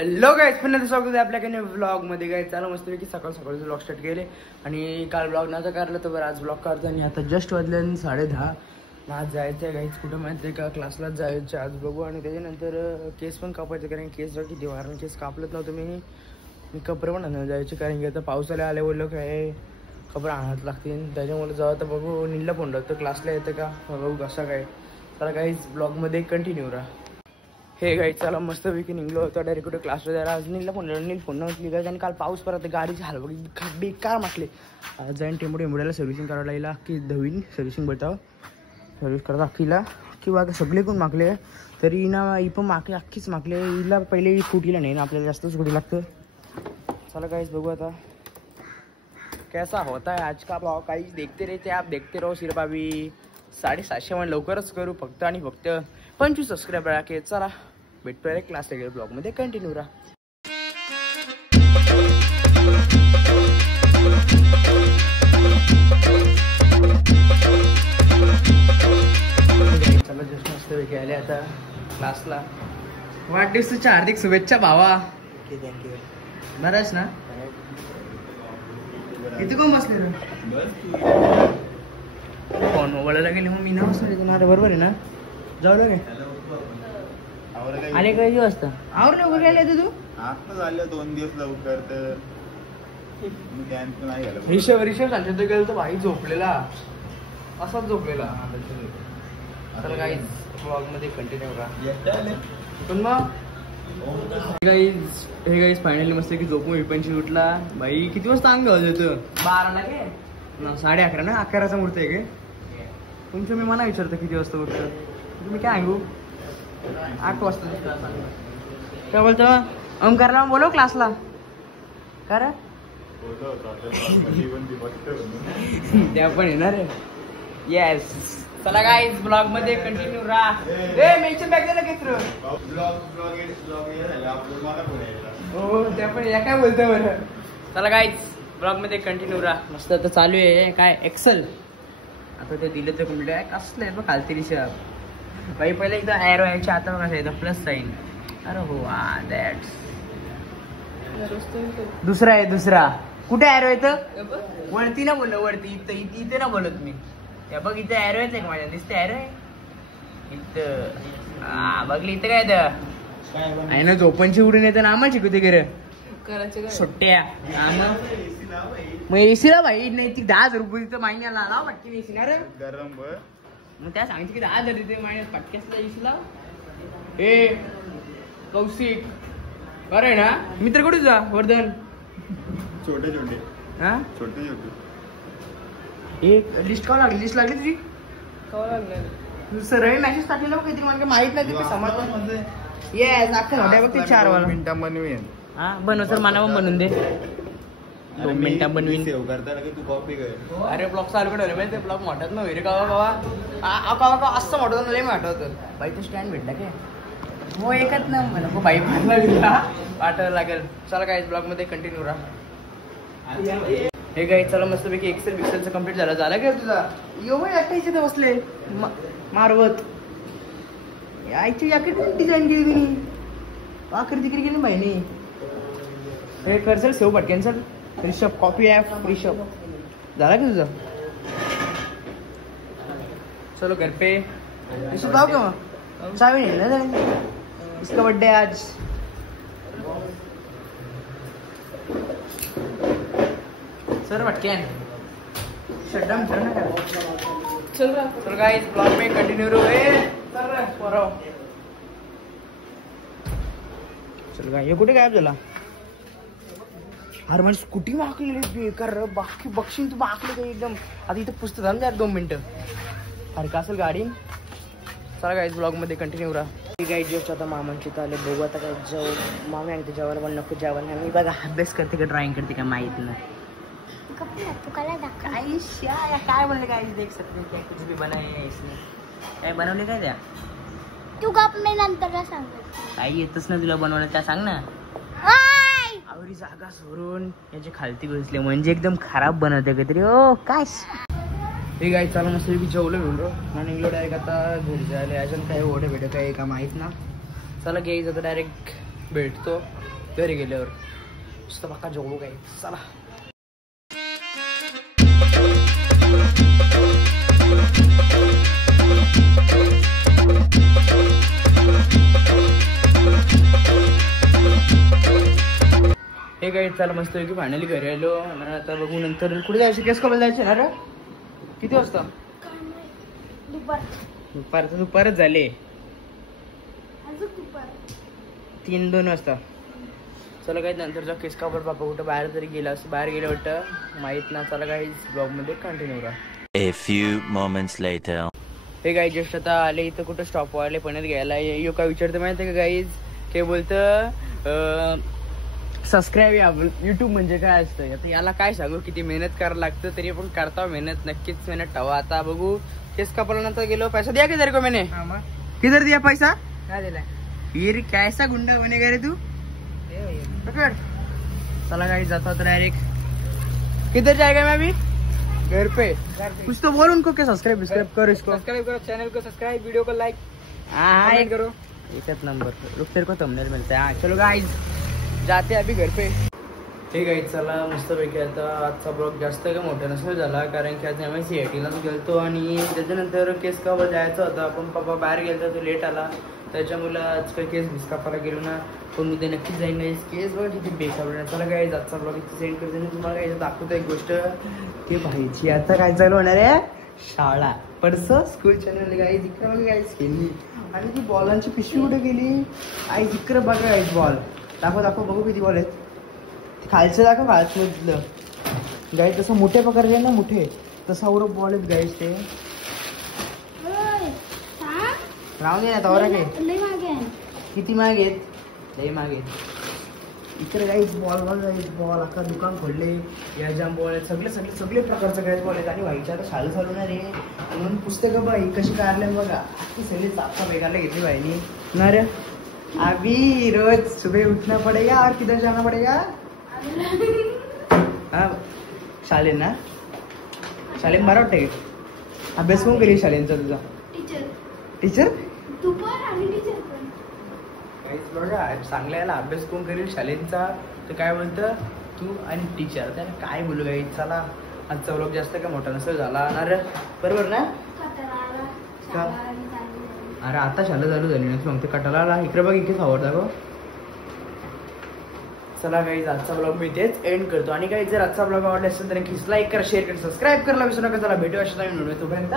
Hello guys, पुन्हा स्वागत आहे आपल्याकडे व्लॉग मध्ये. गाईज चला मस्तपैकी सकाळ सकाळचे व्लॉग स्टार्ट केले आणि काल व्लॉग नव्हता काढला तर बरं आज व्लॉग काढतो. आणि आता जस्ट वाजले 10:30. आज जायचं आहे गाईज कुठं माहिती आहे का, क्लासलाच जायचं आज बघू. आणि त्याच्यानंतर केस पण कापायचे, कारण केस जर किती वारण केस कापलत नव्हतं मी कपडे पण आणायला जायचे, कारण की आता पावसाला आले बोललो काय कपडे आणायला लागतील. त्याच्यामुळे जाऊ आता बघू. नीलला फोन लावतो क्लासला येतं का बघू कसं काय. तर गाईज ब्लॉगमध्ये कंटिन्यू राहा. हे गाई चला मस्तपैकी निघलो होतो डायरेक्ट कुठे क्लासला जायला. आज नीलला फोन नव्हती आणि काल पाऊस परत गाडीची हलवडी बेकार म्हटले. आज जाईन टेंबोड्याला सर्व्हिसिंग करायला येईल की दवीन सर्व्हिसिंग बटाव सर्व्हिस करता अख्खीला किंवा सगळे कोण मागले तरी ना ही पण मागले अख्खीच मागले. हिला पहिले स्कूटीला नाही ना, आपल्याला जास्त स्कूटी लागतं. चला काहीच बघू आता कैसा होता है आज का ब्लॉग. काहीच देखते रहते आप, देखते रहो. सिर्फ अभी 750 पण लवकरच करू फक्त आणि फक्त 25 सबस्क्रायबर राखे. चला भेटतोय क्लास रेग्युलर ब्लॉग मध्ये कंटिन्यू राहा. चला जस्ट मस्त वेगळे आले आता क्लासला. वाढदिवसाच्या हार्दिक शुभेच्छा भावा. थँक्यू. बरंच ना इथे कोण बसले रे फोन मोबाईलला गेले मग मी ना बसले. अरे बरोबर आहे ना, जाऊ काय आले किती वाजता आवर लवकर गेले तू आता झालं 2 दिवस लवकर तर रिषभ सांगतो तर गेलो तर भाई झोपलेला असाच झोपलेला. तर काही ब्लॉग मध्ये कंटिन्यू करा. पण मग हे गाईज फायनली मस्त की झोपून विपनशी उठला. भाई किती वाजता अंग येतं 12ला घे ना, 11:30 ना, 11चा मुहूर्त आहे का तुमचं. मी मला विचारतो किती वाजता उठतं, तुम्ही काय सांगू 8 वाजता. काय बोलतो ओमकारला बोलव क्लासला का रे. त्या पण येणार आहे. येस चला गाईज ब्लॉग मध्ये कंटिन्यू राहा. मेन्शन बॅक द्या लगेच हो, त्या पण या काय बोलतोय बरं. चला गाईज ब्लॉग मध्ये कंटिन्यू राहा. मस्त आता चालू आहे काय एक्सेल. आता ते दिलं तर कुठलं आहे कसलं आहे बघ खालती दिशा. भाई पहिले एकदा ॲरो यायच्या आता बघा येतं प्लस साईन. अरे हो दॅट्स दुसरा आहे. दुसरा कुठे ॲरो येतं वरती ना बोललो, वरती इथे ना बोलत मी. या बघ इथे ॲरो येत आहे का माझ्या दिसते ॲरो आहे इथं. बघली इथं काय आहे ना झोपणची उडून येतं ना आम्हाला शिकवते गे सुट्ट्या. मग एसीला भाई नाही ती 10,000 रुपये तिथं महिन्याला लाव पटकी एसी ना रे गरम. मग त्या सांगते की 10,000 देते महिन्यात पटक्यासला एसीला. हे कौशिक बरं आहे ना मित्र कुठे जा वर्धन छोटे छोटे हा छोटे छोटे एक लिस्ट का लागली. लिस्ट लागली तुझी कवा लागली सरळ मेसेज टाकलेला बघ काहीतरी मला माहित नाही ते समजलं. येस अख्खं मोठ्या बघ ते 4 मिनिटां बनवेन. हा बनव सर मला पण बनवून दे 2 मिनिटां बनवीन. सेव्ह करताना की तू कॉपी कर. अरे ब्लॉग चालू कडे माहिती ते ब्लॉग मोठ्यात ना वेरे कावा असं मोठं लय आठवतं. बाई तो स्टँड भेटला काय हो एकच ना मला बाई आठवायला लागेल. चला काय ब्लॉग मध्ये कंटिन्यू राहा. हे काही चला मस्तपैकी एक्सेल बिक्सेलचं कम्प्लीट झाला काय तुझा. एवढे एकट्याचे तर बसले मारवत यायची याकडे कोण डिझाईन केली मी आखरी तिकडे गेली बहिणी. हे कर सर सेव पटकेन sir. Rishabh copy app Rishabh झाला का तुझा. चलो घर पे रिषभ लाव का मग चावी नहीं ना इसका बर्थडे आज. सर पटकेन शटडाउन कर ना चल गाइस ब्लॉग में कंटिन्यू रहो. चल गाय हे कुठे गायब झाला. अरे माझी स्कूटी मागलेली बेकार बाकी बक्षीन तू मागले काही एकदम. आता इथं पुस्तक झालं यार 2 मिनिटं. अरे का असेल गाडी. चला गाईज ब्लॉग मध्ये कंटिन्यू राहा. गाईड जस्ट आता मामांची आले बघू आता काय जाऊ. मामी आणते जेवायला पण नको जेवायला. मी बघा अभ्यास करते का ड्रॉइंग करते का माहित नाही काय बनले काय देख सकते क्या कुछ भी बनाए इसने. काय बनवले काय त्या तू गप मी नंतर सांग. काही येतच ना तुला बनवायला त्या सांग ना. आवरी जागा सोडून याची खालती बसले म्हणजे एकदम खराब बनवते काहीतरी. ओ काय हे गाई चालू मस्त जेवलं भेटलो ना निघलो डायरेक्ट आता घरी जायला. अजून काय ओढे भेट काय का माहीत ना चला गाईज आता डायरेक्ट भेटतो घरी गेल्यावर. नुसतं बाका जेवू काय. चला हे गाईज चला मस्त की फायनली घरी आलो. आणि आता बघू नंतर कुठे जायचं. केस कॉलेज जायचं ना रे. किती वाजता. दुपारच झाले. 3-2 वाजता. चला काही नंतर जा केस कापड. पापा कुठं बाहेर तरी गेला असं बाहेर गेलं वाटतं माहित ना. चला काही ब्लॉग मध्ये कंटिन्यू करा. A few moments later. हे गाईज जस्ट आता आले इथं कुठं स्टॉप वाले पुण्यात घ्यायला. यो काय विचारतं माहिती आहे का गाईज. ते बोलतं सबस्क्राईब या युट्यूब म्हणजे काय असतं. आता याला काय सांगू किती मेहनत करायला लागतं. तरी पण करता मेहनत. नक्कीच मेहनत ठेवा. आता बघू केस कापायला नंतर गेलो. पैसा द्या किधर को मैंने. किधर दिया पैसा. काय दिला. फिर कैसा गुंडा बनेगा रे तू. पकड़. चला गाइस जाता तो डायरेक्ट. किधर जाएगा मैं अभी. घर पे. कुछ तो बोल उनको क्या. सब्सक्राइब करो इसको. सब्सक्राइब करो चैनल को. सब्सक्राइब वीडियो को लाइक. हाँ एक करो. एक नंबर. रुक तेरे को थंबनेल मिलता है. हाँ चलो गाइस जाते अभी घर पे. ठीक आहे चला मस्तपैकी. आता आजचा ब्लॉग जास्त का मोठा नसेल झाला कारण की आज आम्ही CITलाच गेलतो आणि त्याच्यानंतर केस कापायला जायचं होतं. आपण पप्पा बाहेर गेलतो तो लेट आला त्याच्यामुळे आज काही केस कापायला गेलो ना. पण उद्या नक्कीच जाईन गाईस. केस बघा किती बेकार. चला गाईस आजचा ब्लॉग इथे सेंड करते आणि तुम्हाला काय दाखवतो एक गोष्ट की भाईची आता काय चालू होणार आहे. शाळा पडस स्कूल चॅनल गाईस. इकडे बघा गाईस केली आणि ती बॉलांची पिशवी कुठे गेली. आई इकडे बघा गाईस बॉल. दाखव बघू किती बॉल आहेत. खालचं दाखव खालचं गाईस. तसं मोठे प्रकारचे ना मोठे तसं एवढं बॉल आहेत गाईस. ते राहून दे ना तवरा काय. किती माग आहेत. लई माग आहेत. इकडे गाईस बॉल बॉल अख्खा दुकान खोलले. या जाम बॉल आहेत. सगळे प्रकारचे गाईस बॉल आहेत. आणि व्हायच्या आता शाळा चालू ना रे म्हणून पुस्तकं बाई कशी काढले बघा. ती सगळी चापा बेकारला घेतली बाईनी ना रे. अभी रोज सुबह उठना पड़ेगा और किधर जाना पड़ेगा. हाँ शालेन ना. शालेन बरं वाटतं. अभ्यास कोण करेल शालेनचा तुझा. टीचर बघा चांगला याला अभ्यास कोण करेल शालेनचा. तर काय बोलतं तू आणि टीचर. त्याला काय बोलू गाई. चला आजचा व्लॉग जास्त का मोठा नसेल झाला ना रे. बरोबर ना. अरे आता शाळा चालू झाली ना सांगते कटाला. इकडे बघ इकडेच आवडता गो. चला गाईज आजचा ब्लॉग मी इथेच एंड करतो. आणि गाईज जर आजचा ब्लॉग आवडला असेल तर नक्कीच लाईक करा शेअर करा सबस्क्राईब करायला विसरू नका. चला भेटू अशा नवीन व्हिडिओ. तोपर्यंत